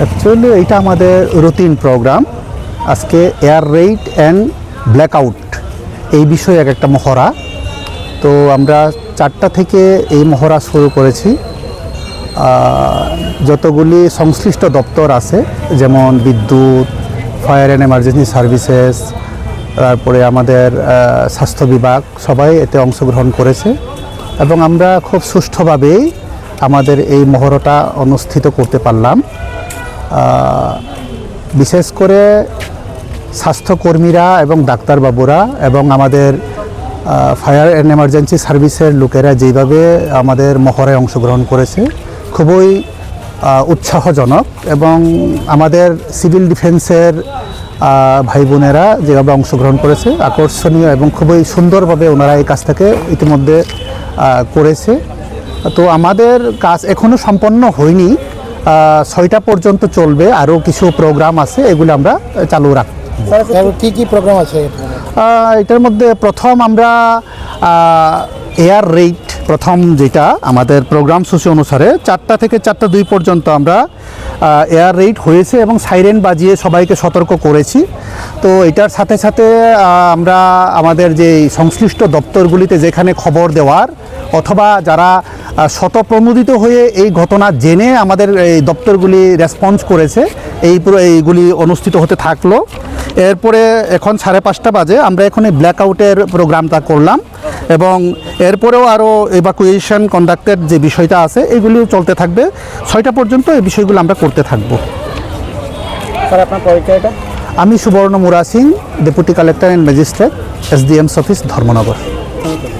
Actually এটা আমাদের routine programme. আজকে এয়ার রেইড অ্যান্ড ব্ল্যাকআউট এই বিষয়ে একটা মহড়া। তো আমরা 4টা থেকে এই মহড়া শুরু করেছি। যতগুলি সংশ্লিষ্ট দপ্তর আছে, যেমন বিদ্যুৎ, ফায়ার অ্যান্ড এমার্জেন্সি সার্ভিসেস, তারপরে আমাদের স্বাস্থ্য বিভাগ, সবাই এতে অংশগ্রহণ করেছে এবং আমরা খুব সুষ্ঠুভাবেই আমাদের এই মহড়াটা অনুষ্ঠিত করতে পারলাম। বিশেষ করে স্বাস্থ্যকর্মীরা এবং ডাক্তারবাবুরা এবং আমাদের ফায়ার অ্যান্ড এমার্জেন্সি সার্ভিসের লোকেরা যেভাবে আমাদের মহড়ায় অংশগ্রহণ করেছে খুবই উৎসাহজনক, এবং আমাদের সিভিল ডিফেন্সের ভাই বোনেরা যেভাবে অংশগ্রহণ করেছে আকর্ষণীয় এবং খুবই সুন্দরভাবে ওনারা এই কাজটাকে ইতিমধ্যে করেছে। তো আমাদের কাজ এখনও সম্পন্ন হয়নি, 6টা পর্যন্ত চলবে, আরও কিছু প্রোগ্রাম আছে, এগুলো আমরা চালু রাখব। কী কী প্রোগ্রাম আছে এটার মধ্যে? প্রথম আমরা এয়ার রেইড প্রথম যেটা আমাদের প্রোগ্রাম সূচি অনুসারে 4টা থেকে 4টা 2 পর্যন্ত আমরা এয়ার রেড হয়েছে এবং সাইরেন বাজিয়ে সবাইকে সতর্ক করেছি। তো এটার সাথে সাথে আমরা আমাদের যে সংশ্লিষ্ট দপ্তরগুলিতে যেখানে খবর দেওয়ার অথবা যারা স্বতঃপ্রণোদিত হয়ে এই ঘটনা জেনে আমাদের এই দপ্তরগুলি রেসপন্স করেছে এইগুলি অনুষ্ঠিত হতে থাকলো। এরপরে এখন 5:30 বাজে আমরা এখন এই ব্ল্যাকআউটের প্রোগ্রামটা করলাম এবং এরপরেও আরও এভাকুয়েশন কন্ডাক্টের যে বিষয়টা আছে এগুলিও চলতে থাকবে। 6টা পর্যন্ত এই বিষয়গুলো আমরা করতে থাকবো। স্যার আপনার পরিচয়টা? আমি Subarna Mura Singh, deputy collector and magistrate, SDM's office, Dharmanagar. Thank you.